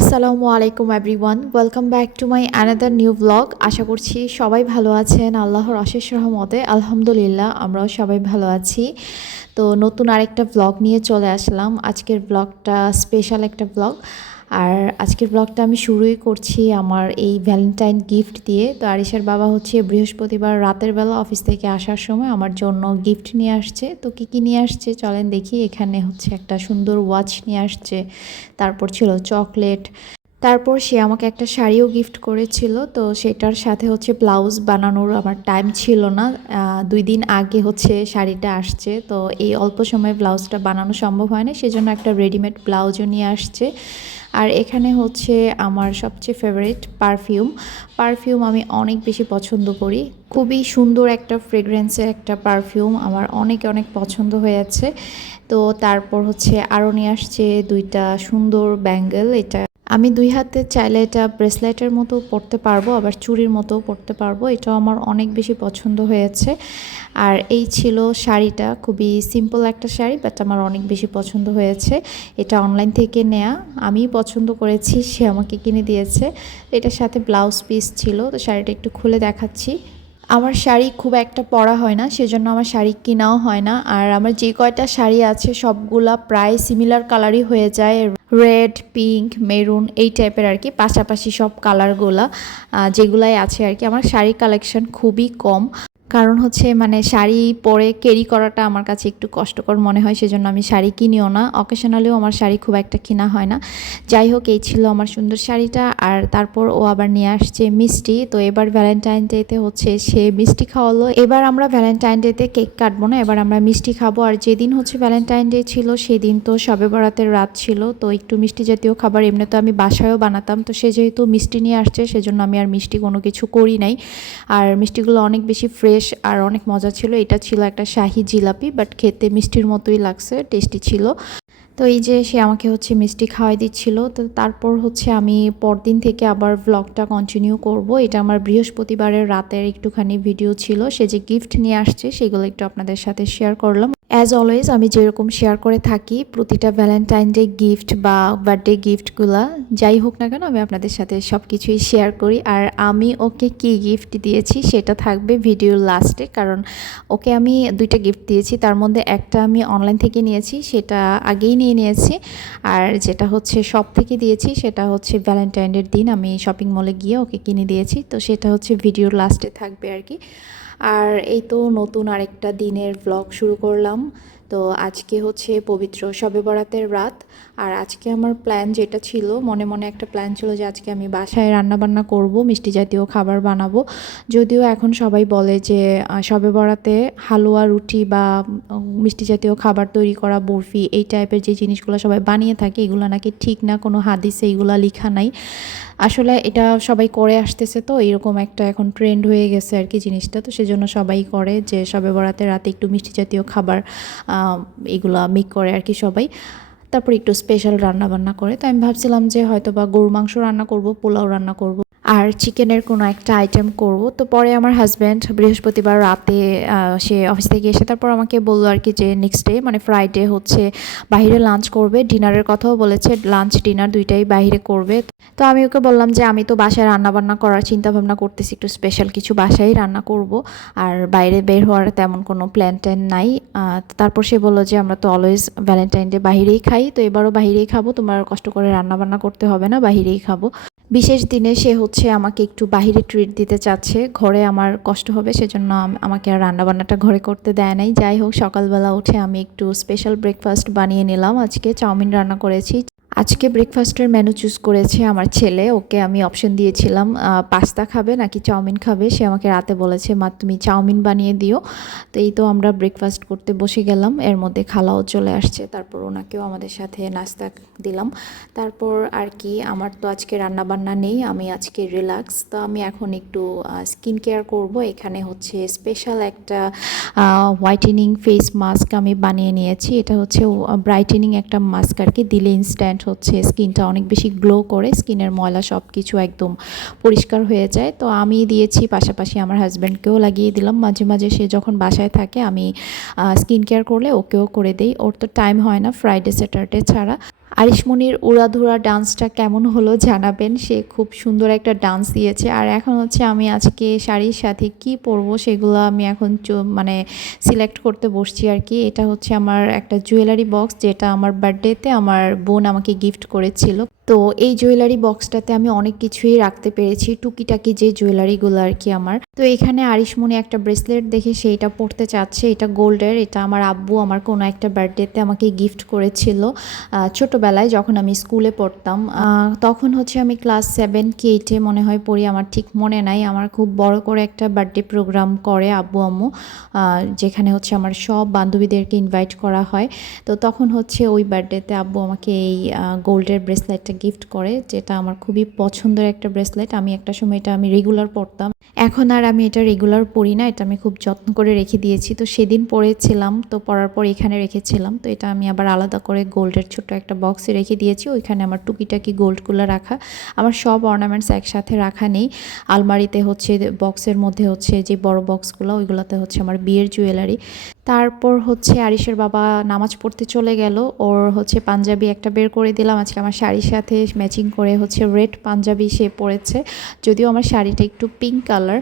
আসসালামু আলাইকুম everyone welcome back to my another new blog আশা করছি সবাই ভালো আছেন। আল্লাহর অশেষ রহমতে, আলহামদুলিল্লাহ, আমরাও সবাই ভালো আছি। তো নতুন আরেকটা ব্লগ নিয়ে চলে আসলাম। আজকের ব্লগটা স্পেশাল একটা ব্লগ আর আজকের ব্লগটা আমি শুরুই করছি আমার এই ভ্যালেন্টাইন গিফট দিয়ে। তো আরিশার বাবা হচ্ছে বৃহস্পতিবার রাতের বেলা অফিস থেকে আসার সময় আমার জন্য গিফট নিয়ে আসছে। তো কী কী নিয়ে আসছে চলেন দেখি। এখানে হচ্ছে একটা সুন্দর ওয়াচ নিয়ে আসছে, তারপর ছিল চকলেট তারপর সে আমাকে একটা শাড়িও গিফট করেছিল। তো সেটার সাথে হচ্ছে ব্লাউজ বানানোর আমার টাইম ছিল না। দুই দিন আগে হচ্ছে শাড়িটা আসছে। তো এই অল্প সময়ে ব্লাউজটা বানানো সম্ভব হয় না সেজন্য একটা রেডিমেড ব্লাউজও নিয়ে আসছে। আর এখানে হচ্ছে আমার সবচেয়ে ফেভারিট পারফিউম পারফিউম আমি অনেক বেশি পছন্দ করি। খুবই সুন্দর একটা ফ্রেগরেন্সের একটা পারফিউম আমার অনেক অনেক পছন্দ হয়ে আছে। তো তারপর হচ্ছে আরও নিয়ে আসছে দুইটা সুন্দর ব্যাঙ্গেল এটা আমি দুই হাতে চাইলে এটা ব্রেসলেটের মতো পরতে পারব, আবার চুড়ির মতো পরতে পারব। এটাও আমার অনেক বেশি পছন্দ হয়েছে। আর এই ছিল শাড়িটা, খুবই সিম্পল একটা শাড়ি বাট আমার অনেক বেশি পছন্দ হয়েছে। এটা অনলাইন থেকে নেয়া আমি পছন্দ করেছি, সে আমাকে কিনে দিয়েছে। এটার সাথে ব্লাউজ পিস ছিল, তো শাড়িটা একটু খুলে দেখাচ্ছি। আমার শাড়ি খুব একটা পরা হয় না, সেজন্য আমার শাড়ি কেনাও হয় না। আর আমার যে কয়টা শাড়ি আছে, সবগুলা প্রায় সিমিলার কালারই হয়ে যায় রেড পিঙ্ক মেরুন এই টাইপের আর কি পাশাপাশি সব কালারগুলা যেগুলাই আছে আর কি আমার শাড়ি কালেকশন খুবই কম। কারণ হচ্ছে মানে শাড়ি পরে ক্যারি করাটা আমার কাছে একটু কষ্টকর মনে হয়, সেজন্য আমি শাড়ি কিনিও না। অকেশনালিও আমার শাড়ি খুব একটা কেনা হয় না। যাই হোক, এই ছিল আমার সুন্দর শাড়িটা, আর তারপর ও আবার নিয়ে আসছে মিষ্টি। তো এবার ভ্যালেন্টাইন ডেতে হচ্ছে সে মিষ্টি খাওয়ালো। এবার আমরা ভ্যালেন্টাইন ডেতে কেক কাটবো না, এবার আমরা মিষ্টি খাব। আর যেদিন হচ্ছে ভ্যালেন্টাইন ডে ছিল, সেদিন তো সবে বরাতের রাত ছিল। তো একটু মিষ্টি জাতীয় খাবার এমনি তো আমি বাসায়ও বানাতাম। তো সে যেহেতু মিষ্টি নিয়ে আসছে, সেজন্য আমি আর মিষ্টি কোনো কিছু করি নাই। আর মিষ্টিগুলো অনেক বেশি ফ্রেশ আর অনেক মজা ছিল। এটা ছিল একটা শাহি জিলাপি বাট খেতে মিষ্টির মতোই লাগছে টেস্টি ছিল। তো এই যে সে আমাকে হচ্ছে মিষ্টি খাওয়াই দিচ্ছিল, তো তারপর হচ্ছে আমি পরদিন থেকে আবার ব্লগটা কন্টিনিউ করব। এটা আমার বৃহস্পতিবারের রাতের একটুখানি ভিডিও ছিল। সে যে গিফট নিয়ে আসছে, সেগুলো একটু আপনাদের সাথে শেয়ার করলাম। অ্যাজ অলওয়েজ আমি যেরকম শেয়ার করে থাকি, প্রতিটা ভ্যালেন্টাইন ডে গিফট বা বার্থডে গিফটগুলা যাই হোক না কেন, আমি আপনাদের সাথে সব কিছুই শেয়ার করি। আর আমি ওকে কি গিফট দিয়েছি, সেটা থাকবে ভিডিওর লাস্টে কারণ ওকে আমি দুইটা গিফট দিয়েছি, তার মধ্যে একটা আমি অনলাইন থেকে নিয়েছি, সেটা আগেই নিয়ে নিয়েছি। আর যেটা হচ্ছে সব থেকে দিয়েছি সেটা হচ্ছে ভ্যালেন্টাইনের দিন। আমি শপিং মলে গিয়ে ওকে কিনে দিয়েছি। তো সেটা হচ্ছে ভিডিওর লাস্টে থাকবে আর কি। আর এই তো নতুন আরেকটা দিনের ব্লগ শুরু করলাম। তো আজকে হচ্ছে পবিত্র শবে বরাতের রাত। আর আজকে আমার প্ল্যান যেটা ছিল, মনে মনে একটা প্ল্যান ছিল যে আজকে আমি বাসায় রান্না বান্না করব, মিষ্টি জাতীয় খাবার বানাবো। যদিও এখন সবাই বলে যে শবে বরাতে হালুয়া, রুটি বা মিষ্টি জাতীয় খাবার তৈরি করা, বরফি এই টাইপের যে জিনিসগুলো সবাই বানিয়ে থাকে, এগুলো নাকি ঠিক না, কোনো হাদিসে এগুলো লেখা নাই। আসলে এটা সবাই করে আসতেছে তো, এরকম একটা এখন ট্রেন্ড হয়ে গেছে আর কি জিনিসটা। তো সেজন্য সবাই করে যে সবে বরাতে রাতে একটু মিষ্টি জাতীয় খাবার এগুলা মেক করে আর কি সবাই। তারপর একটু স্পেশাল রান্না বান্না করে। তো আমি ভাবছিলাম যে হয়তো বা গরু মাংস রান্না করব, পোলাও রান্না করব। আর চিকেনের কোনো একটা আইটেম করব। তো পরে আমার হাজব্যান্ড বৃহস্পতিবার রাতে সে অফিস থেকে এসে তারপর আমাকে বলল আর কি যে নেক্সট ডে মানে ফ্রাইডে হচ্ছে বাইরে লাঞ্চ করবে। ডিনারের কথাও বলেছে লাঞ্চ ডিনার দুইটাই বাইরে করবে। তো আমি ওকে বললাম যে আমি তো বাসায় রান্না বান্না করার চিন্তা ভাবনা করতেছি, একটু স্পেশাল কিছু বাসায় রান্না করব। আর বাইরে বের হওয়ার তেমন কোনো প্ল্যান ট্যান নাই। তারপর সে বলল যে আমরা তো অলওয়েজ ভ্যালেন্টাইন ডে বাহিরেই খাই, তো এবারও বাহিরেই খাব, তোমার কষ্ট করে রান্না বান্না করতে হবে না, বাহিরেই খাব। বিশেষ দিনে সে হচ্ছে আমাকে একটু বাহিরে ট্রিট দিতে চাচ্ছে। ঘরে আমার কষ্ট হবে, সেজন্য আমাকে আর রান্নাবান্নাটা ঘরে করতে দেয় নাই। যাই হোক, সকালবেলা উঠে আমি একটু স্পেশাল ব্রেকফাস্ট বানিয়ে নিলাম। আজকে চাউমিন রান্না করেছি। আজকে ব্রেকফাস্টের মেনু চুজ করেছে আমার ছেলে। ওকে আমি অপশন দিয়েছিলাম পাস্তা খাবে নাকি চাউমিন খাবে? সে আমাকে রাতে বলেছে, মা, তুমি চাউমিন বানিয়ে দিও। তো এই তো আমরা ব্রেকফাস্ট করতে বসে গেলাম। এর মধ্যে খালাও চলে আসছে, তারপর ওনাকেও আমাদের সাথে নাস্তা দিলাম। তারপর আর কি, আমার তো আজকে রান্না বান্না নেই, আমি আজকে রিল্যাক্স তো আমি এখন একটু স্কিন কেয়ার করব। এখানে হচ্ছে স্পেশাল একটা হোয়াইটেনিং ফেস মাস্ক আমি বানিয়ে নিয়েছি। এটা হচ্ছে ব্রাইটেনিং একটা মাস্ক আর কি, দিলে ইনস্ট্যান্ট হচ্ছে স্কিনটা অনেক বেশি গ্লো করে, স্কিনের ময়লা সব কিছু একদম পরিষ্কার হয়ে যায়। তো আমি দিয়েছি, পাশাপাশি আমার হাজব্যান্ডকেও লাগিয়ে দিলাম। মাঝে মাঝে সে যখন বাসায় থাকে, আমি স্কিন কেয়ার করলে ওকেও করে দেই। ওর তো টাইম হয় না ফ্রাইডে স্যাটারডে ছাড়া। আরিশমণির উড়াধুরা ডান্সটা কেমন হলো জানাবেন? সে খুব সুন্দর একটা ডান্স দিয়েছে। আর এখন হচ্ছে আমি আজকে শাড়ির সাথে কি পরবো সেগুলো আমি এখন মানে সিলেক্ট করতে বসছি আর কি। এটা হচ্ছে আমার একটা জুয়েলারি বক্স যেটা আমার বার্থডেতে আমার বোন আমাকে গিফট করেছিল। তো এই জুয়েলারি বক্সটাতে আমি অনেক কিছুই রাখতে পেরেছি, টুকিটাকি যে জুয়েলারিগুলো আর কি আমার। তো এখানে আরিশমণি একটা ব্রেসলেট দেখে সেইটা পরতে চাচ্ছে, এটা গোল্ডের, এটা আমার আব্বু আমার কোনো একটা বার্থডেতে আমাকে গিফট করেছিল ছোটোবেলায় যখন আমি স্কুলে পড়তাম। তখন হচ্ছে আমি ক্লাস সেভেন কি এইটে মনে হয় পড়ি, আমার ঠিক মনে নাই। আমার খুব বড় করে একটা বার্থডে প্রোগ্রাম করে আব্বু আম্মু যেখানে হচ্ছে আমার সব বান্ধবীদেরকে ইনভাইট করা হয়। তো তখন হচ্ছে ওই বার্থডেতে আব্বু আমাকে এই গোল্ডের ব্রেসলেটটা গিফট করে, যেটা আমার খুবই পছন্দের একটা ব্রেসলেট আমি একটা সময় এটা আমি রেগুলার পরতাম। এখন আর আমি এটা রেগুলার পরি না, এটা আমি খুব যত্ন করে রেখে দিয়েছি। তো সেদিন পরেছিলাম, তো পরার পর এখানে রেখেছিলাম। তো এটা আমি আবার আলাদা করে গোল্ডের ছোট একটা বক্সে রেখে দিয়েছি। ওইখানে আমার টুকিটাকি গোল্ডগুলো রাখা। আমার সব অর্নামেন্টস একসাথে রাখা নেই। আলমারিতে হচ্ছে বক্সের মধ্যে হচ্ছে যে বড় বক্সগুলো ওইগুলোতে হচ্ছে আমার বিয়ের জুয়েলারি তারপর হচ্ছে আরিশের বাবা নামাজ পড়তে চলে গেল। ওর হচ্ছে পাঞ্জাবি একটা বের করে দিলাম। আজকে আমার শাড়ির সাথে ম্যাচিং করে হচ্ছে রেড পাঞ্জাবি সে পরেছে। যদিও আমার শাড়িটা একটু পিঙ্ক কালার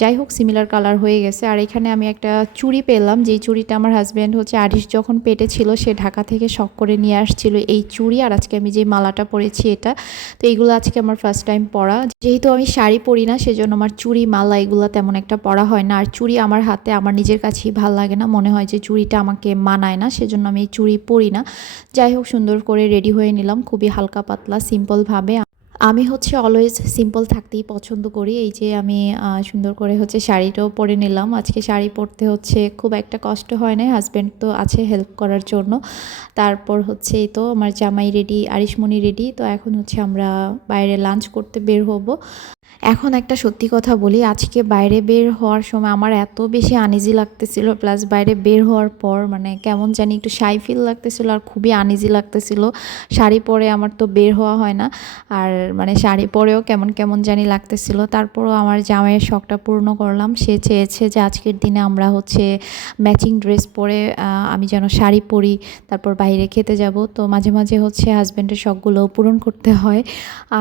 যাই হোক সিমিলার কালার হয়ে গেছে। আর এখানে আমি একটা চুড়ি পেলাম, যেই চুড়িটা আমার হাজব্যান্ড হচ্ছে আরিশ যখন পেটে ছিল, সে ঢাকা থেকে শখ করে নিয়ে আসছিল এই চুড়ি। আর আজকে আমি যে মালাটা পরেছি এটা, তো এইগুলো আজকে আমার ফার্স্ট টাইম পরা। যেহেতু আমি শাড়ি পরি না, সেজন্য আমার চুড়ি, মালা এগুলো তেমন একটা পরা হয় না। আর চুড়ি আমার হাতে, আমার নিজের কাছেই ভালো লাগে না। মনে হয় যে চুড়িটা আমাকে মানায় না, সেজন্য আমি এই চুড়ি পরি না। যাই হোক সুন্দর করে রেডি হয়ে নিলাম। খুবই হালকা পাতলা সিম্পলভাবে আমি হচ্ছে অলওয়েজ সিম্পল থাকতেই পছন্দ করি। এই যে আমি সুন্দর করে হচ্ছে শাড়িটাও পরে নিলাম। আজকে শাড়ি পরতে হচ্ছে খুব একটা কষ্ট হয় না হাজব্যান্ড তো আছে হেল্প করার জন্য। তারপর হচ্ছে এই তো আমার জামাই রেডি আরিশমণি রেডি তো এখন হচ্ছে আমরা বাইরে লাঞ্চ করতে বের হব। এখন একটা সত্যি কথা বলি, আজকে বাইরে বের হওয়ার সময় আমার এত বেশি আনিজি লাগতেছিল প্লাস বাইরে বের হওয়ার পর মানে কেমন জানি একটু শাই ফিল লাগতেছিল আর খুবই আনিজি লাগতেছিল। শাড়ি পরে আমার তো বের হওয়া হয় না, আর মানে শাড়ি পরেও কেমন কেমন জানি লাগতেছিল। তারপরও আমার জামাইয়ের শখটা পূর্ণ করলাম, সে চেয়েছে যে আজকের দিনে আমরা হচ্ছে ম্যাচিং ড্রেস পরে আমি যেন শাড়ি পরি, তারপর বাইরে খেতে যাব। তো মাঝে মাঝে হচ্ছে হাজব্যান্ডের শখগুলো পূরণ করতে হয়।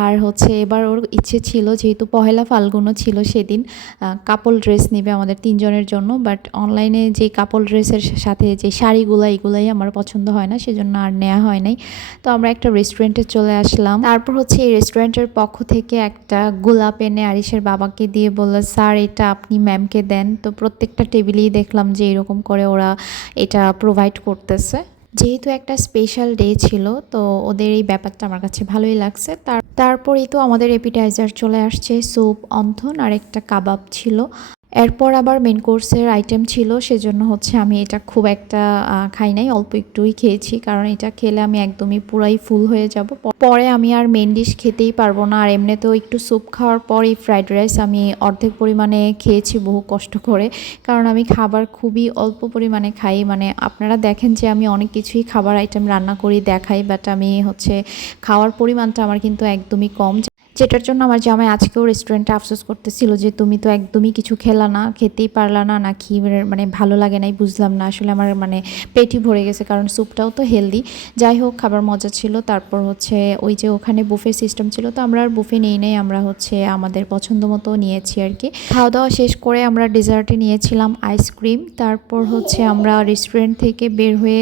আর হচ্ছে এবার ওর ইচ্ছে ছিল, যেহেতু পহেলা ফাল্গুনও ছিল সেদিন কাপল ড্রেস নেবে আমাদের তিনজনের জন্য বাট অনলাইনে যে কাপল ড্রেসের সাথে যে শাড়িগুলো, এগুলাই আমার পছন্দ হয় না, সেজন্য আর নেওয়া হয় নাই। তো আমরা একটা রেস্টুরেন্টে চলে আসলাম। তারপর হচ্ছে এই রেস্টুরেন্টের পক্ষ থেকে একটা গোলাপ এনে আরিসের বাবাকে দিয়ে বলল, স্যার, এটা আপনি ম্যামকে দেন। তো প্রত্যেকটা টেবিলেই দেখলাম যে এরকম করে ওরা এটা প্রোভাইড করতেছে। যেহেতু একটা স্পেশাল ডে ছিল, তো ওদের এই ব্যাপারটা আমার কাছে ভালোই লাগছে। তার, তারপরেই তো আমাদের এপিটাইজার চলে আসছে স্যুপ অন্থন আর একটা কাবাব ছিল। এরপর আবার মেন কোর্সের আইটেম ছিল, সেজন্য হচ্ছে আমি এটা খুব একটা খাই নাই, অল্প একটুই খেয়েছি, কারণ এটা খেলে আমি একদমই পুরাই ফুল হয়ে যাব। পরে আমি আর মেন ডিশ খেতেই পারব না, আর এমনিতেও একটু স্যুপ খাওয়ার পর এই ফ্রাইড রাইস আমি অর্ধেক পরিমাণে খেয়েছি বহু কষ্ট করে, কারণ আমি খাবার খুবই অল্প পরিমাণে খাই মানে আপনারা দেখেন যে আমি অনেক কিছুই খাবার আইটেম রান্না করি, দেখাই বাট আমি হচ্ছে খাওয়ার পরিমাণটা আমার কিন্তু একদমই কম। যেটার জন্য আমার জামাই আজকেও রেস্টুরেন্টে আফসোস করতেছিল যে, তুমি তো একদমই কিছু খেলা না, খেতেই পারলা না, নাকি মানে ভালো লাগে নাই, বুঝলাম না। আসলে আমার মানে পেটই ভরে গেছে, কারণ স্যুপটাও তো হেলদি যাই হোক, খাবার মজা ছিল। তারপর হচ্ছে ওই যে ওখানে বুফে সিস্টেম ছিল, তো আমরা আর বুফে নেই নেই, আমরা হচ্ছে আমাদের পছন্দ মতো নিয়েছি আর কি। খাওয়া দাওয়া শেষ করে আমরা ডেজার্টে নিয়েছিলাম আইসক্রিম তারপর হচ্ছে আমরা রেস্টুরেন্ট থেকে বের হয়ে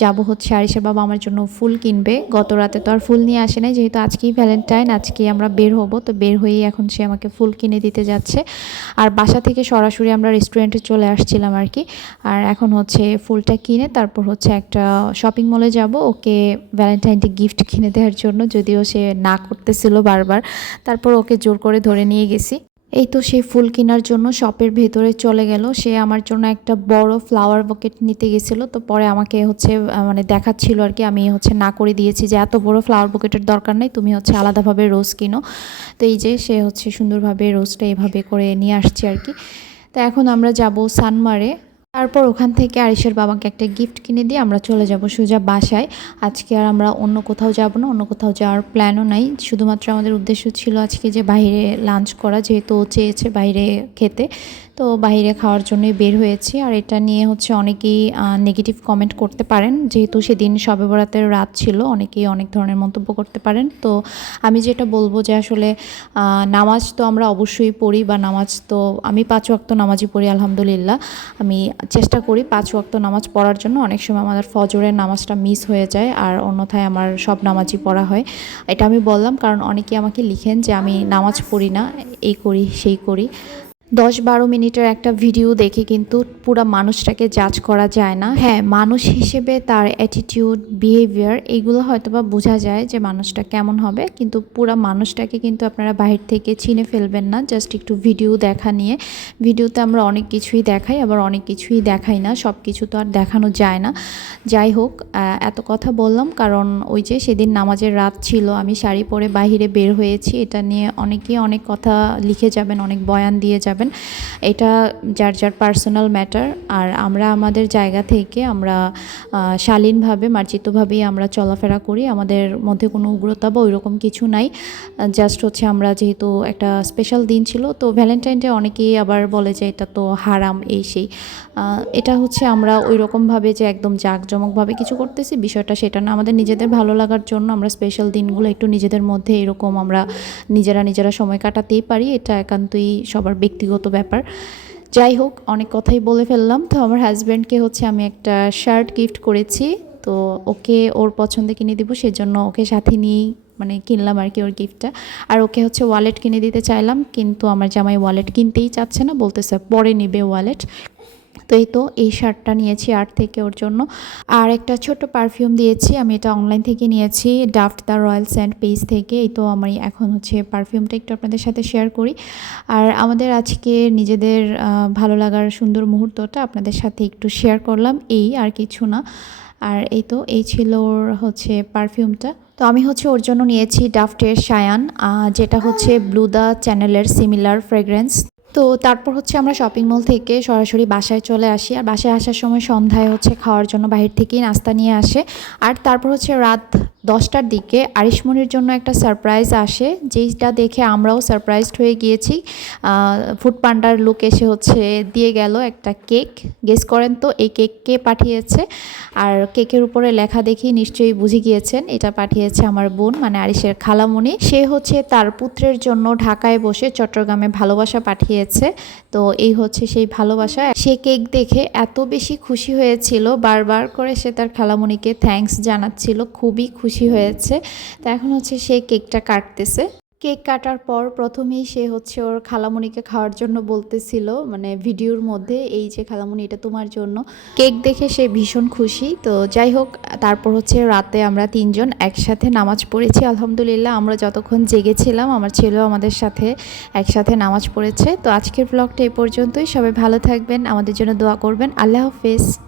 যাব হচ্ছে আরিসের বাবা আমার জন্য ফুল কিনবে। গত রাতে তো আর ফুল নিয়ে আসে নাই, যেহেতু আজকেই ভ্যালেন্টাইন আজকে আমরা বের হব। তো বের হয়েই এখন সে আমাকে ফুল কিনে দিতে যাচ্ছে। আর বাসা থেকে সরাসরি আমরা রেস্টুরেন্টে চলে আসছিলাম আর কি। আর এখন হচ্ছে ফুলটা কিনে তারপর হচ্ছে একটা শপিং মলে যাব। ওকে ভ্যালেন্টাইন ডে গিফট কিনে দেওয়ার জন্য। যদিও সে না করতেছিল বারবার। তারপর ওকে জোর করে ধরে নিয়ে গেছি। এই তো সে ফুল কেনার জন্য শপের ভেতরে চলে গেল। সে আমার জন্য একটা বড় ফ্লাওয়ার বকেট নিতে গেছিল। তো পরে আমাকে হচ্ছে মানে দেখাচ্ছিল আর কি। আমি হচ্ছে না করে দিয়েছি যে এত বড় ফ্লাওয়ার বকেটের দরকার নেই, তুমি হচ্ছে আলাদাভাবে রোজ কিনো। তো এই যে সে হচ্ছে সুন্দরভাবে রোজটা এভাবে করে নিয়ে আসছে আর কি। তো এখন আমরা যাব সানমারে। তারপর ওখান থেকে আরিশের বাবাকে একটা গিফট কিনে দিয়ে আমরা চলে যাব সোজা বাসায়। আজকে আর আমরা অন্য কোথাও যাব না, অন্য কোথাও যাওয়ার প্ল্যানও নাই। শুধুমাত্র আমাদের উদ্দেশ্য ছিল আজকে যে বাইরে লাঞ্চ করা, যেহেতু চেয়েছে বাইরে খেতে। তো বাইরে খাওয়ার জন্যই বের হয়েছি। আর এটা নিয়ে হচ্ছে অনেকেই নেগেটিভ কমেন্ট করতে পারেন। যেহেতু সেদিন সবে বরাতের রাত ছিল, অনেকেই অনেক ধরনের মন্তব্য করতে পারেন। তো আমি যেটা বলব যে আসলে নামাজ তো আমরা অবশ্যই পড়ি বা নামাজ তো আমি পাঁচ ওয়াক্ত নামাজই পড়ি, আলহামদুলিল্লাহ। আমি চেষ্টা করি পাঁচ ওয়াক্ত নামাজ পড়ার জন্য। অনেক সময় আমাদের ফজরের নামাজটা মিস হয়ে যায় আর অন্যথায় আমার সব নামাজই পড়া হয়। এটা আমি বললাম কারণ অনেকে আমাকে লিখেন যে আমি নামাজ পড়ি না, এই করি, সেই করি। দশ বারো মিনিটের একটা ভিডিও দেখে কিন্তু পুরো মানুষটাকে জাজ করা যায় না। হ্যাঁ মানুষ হিসেবে তার অ্যাটিটিউড বিহেভিয়ার এইগুলো হয়তো বা বোঝা যায় যে মানুষটা কেমন হবে, কিন্তু পুরো মানুষটাকে কিন্তু আপনারা বাহির থেকে চিনে ফেলবেন না। জাস্ট একটু ভিডিও দেখা নিয়ে। ভিডিওতে আমরা অনেক কিছুই দেখাই, আবার অনেক কিছুই দেখাই না। সব কিছু তো আর দেখানো যায় না। যাই হোক এত কথা বললাম, কারণ ওই যে সেদিন নামাজের রাত ছিল, আমি শাড়ি পরে বাহিরে বের হয়েছি, এটা নিয়ে অনেকেই অনেক কথা লিখে যাবেন, অনেক বয়ান দিয়ে যাবেন। এটা যার যার পার্সোনাল ম্যাটার আর আমরা আমাদের জায়গা থেকে আমরা শালীনভাবে, মার্জিতভাবেই আমরা চলাফেরা করি। আমাদের মধ্যে কোনো উগ্রতা বা ওইরকম কিছু নাই। জাস্ট হচ্ছে আমরা যেহেতু একটা স্পেশাল দিন ছিল, তো ভ্যালেন্টাইন ডে অনেকেই আবার বলে যে এটা তো হারাম, এই সেই। এটা হচ্ছে আমরা ওই রকমভাবে যে একদম জাঁকজমকভাবে কিছু করতেছি, বিষয়টা সেটা না। আমাদের নিজেদের ভালো লাগার জন্য আমরা স্পেশাল দিনগুলো একটু নিজেদের মধ্যে এরকম আমরা নিজেরা নিজেরা সময় কাটাতেই পারি। এটা একান্তই সবার ব্যক্তিগত ব্যাপার। যাই হোক, অনেক কথাই বলে ফেললাম। তো আমার হাজব্যান্ডকে হচ্ছে আমি একটা শার্ট গিফট করেছি। তো ওকে ওর পছন্দে কিনে দিব, সেজন্য ওকে সাথে নিয়েই মানে কিনলাম আর কি ওর গিফটটা আর ওকে হচ্ছে ওয়ালেট কিনে দিতে চাইলাম, কিন্তু আমার জামাই ওয়ালেট কিনতেই চাচ্ছে না, বলতেছে পরে নেবে ওয়ালেট তো এই তো, এই শার্টটা নিয়েছি আর্ট থেকে ওর জন্য। আর একটা ছোট পারফিউম দিয়েছি, আমি এটা অনলাইন থেকে নিয়েছি Daft the Royal Sand page থেকে। এই তো আমি এখন হচ্ছে পারফিউমটা একটু আপনাদের সাথে শেয়ার করি। আর আমাদের আজকে নিজেদের ভালো লাগার সুন্দর মুহূর্তটা আপনাদের সাথে একটু শেয়ার করলাম, এই আর কিছু না। আর এই তো, এই ছিল ওর হচ্ছে পারফিউমটা তো আমি হচ্ছে ওর জন্য নিয়েছি ডাফটের সায়ান যেটা হচ্ছে ব্লু দ্য চ্যানেলের সিমিলার ফ্রেগ্রেন্স তো তারপর হচ্ছে আমরা শপিং মল থেকে সরাসরি বাসায় চলে আসি। আর বাসায় আসার সময় সন্ধ্যায় হচ্ছে খাওয়ার জন্য বাহির থেকেই নাস্তা নিয়ে আসে। আর তারপর হচ্ছে রাত দশটার দিকে আরিশমনির জন্য একটা সারপ্রাইজ আসে, যেইটা দেখে আমরাও সারপ্রাইজড হয়ে গিয়েছি। ফুড পান্ডার লুক এসে হচ্ছে দিয়ে গেল একটা কেক গেস করেন তো, এই কেক কে পাঠিয়েছে? আর কেকের উপরে লেখা দেখি নিশ্চয়ই বুঝে গিয়েছেন, এটা পাঠিয়েছে আমার বোন মানে আরিশের খালামণি। সে হচ্ছে তার পুত্রের জন্য ঢাকায় বসে চট্টগ্রামে ভালোবাসা পাঠিয়েছে। তো এই হচ্ছে সেই ভালোবাসা। সে কেক দেখে এত বেশি খুশি হয়েছিল, বারবার করে সে তার খালামণিকে থ্যাঙ্কস জানাচ্ছিল, খুবই খুশি হয়েছে। তো এখন হচ্ছে সে কেকটা কাটতেছে। কেক কাটার পর প্রথমেই সে হচ্ছে ওর খালামণিকে খাওয়ার জন্য বলতেছিল মানে ভিডিওর মধ্যে এই যে, খালামণি, এটা তোমার জন্য। কেক দেখে সে ভীষণ খুশি। তো যাই হোক, তারপর হচ্ছে রাতে আমরা তিনজন একসাথে নামাজ পড়েছি। আলহামদুলিল্লাহ, আমরা যতক্ষণ জেগেছিলাম, আমার ছেলেও আমাদের সাথে একসাথে নামাজ পড়েছে। তো আজকের ব্লগটা এই পর্যন্তই। সবাই ভালো থাকবেন, আমাদের জন্য দোয়া করবেন। আল্লাহ হাফেজ।